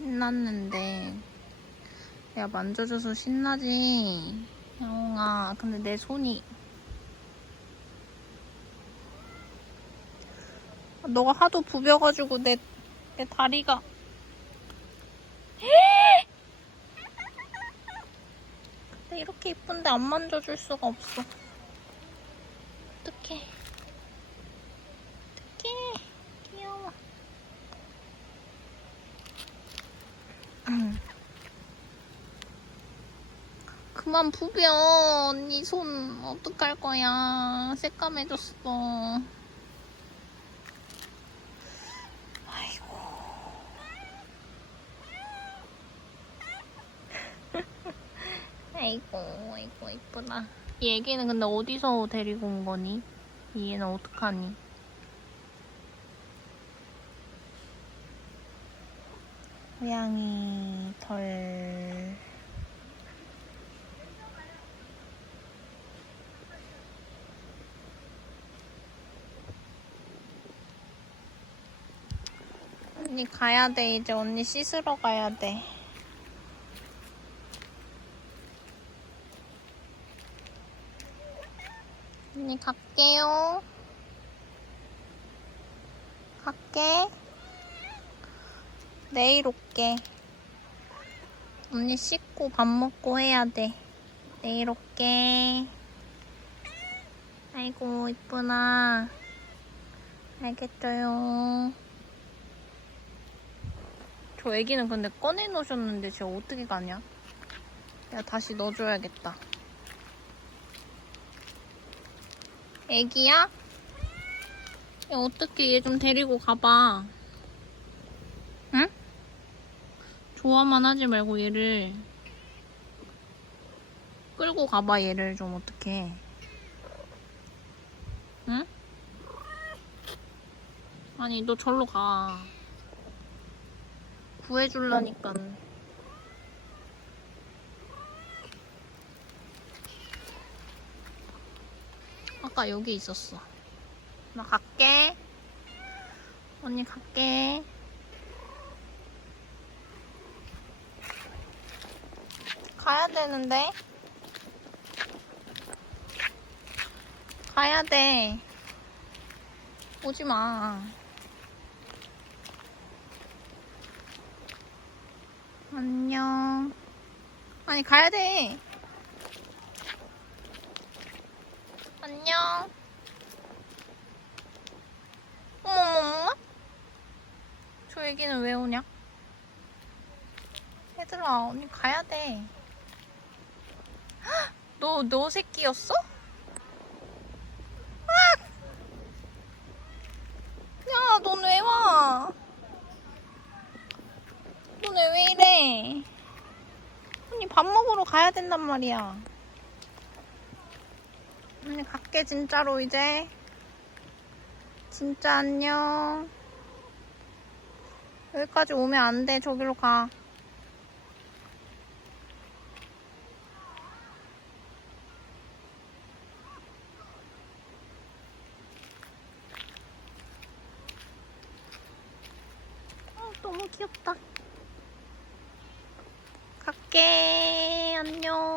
신났는데 내가 만져줘서 신나지. 야옹아, 근데 내 손이 너가 하도 부벼가지고 내 다리가 근데 이렇게 이쁜데 안 만져줄 수가 없어. 어떡해. 어떡해. 귀여워. 그만 부벼. 언니 손 어떡할 거야. 새까매졌어. 아이고. 아이고 이쁘다. 이 애기는 근데 어디서 데리고 온 거니? 이 애는 어떡하니? 고양이 털. 언니 가야 돼. 이제 언니 씻으러 가야 돼. 언니 갈게요. 갈게. 내일 올게. 언니 씻고 밥 먹고 해야 돼. 내일 올게. 아이고 이쁘나. 알겠어요. 저 애기는 근데 꺼내놓으셨는데 쟤 어떻게 가냐? 내가 다시 넣어줘야겠다. 애기야? 야, 어떻게 얘 좀 데리고 가봐. 응? 좋아만 하지 말고 얘를 끌고 가봐. 얘를 좀 어떡해. 응? 아니 너 절로 가. 구해줄라니까. 아까 여기 있었어. 나 갈게. 언니 갈게. 가야 되는데. 가야 돼. 오지 마. 안녕. 아니 가야 돼. 안녕. 어머머머. 저 애기는 왜 오냐? 얘들아, 언니 가야 돼. 너 새끼였어? 야, 넌 왜 와? 너네 왜 이래? 언니 밥 먹으러 가야 된단 말이야. 언니 갈게 진짜로 이제. 진짜 안녕. 여기까지 오면 안 돼. 저기로 가. 너무 귀엽다. 갈게. 안녕.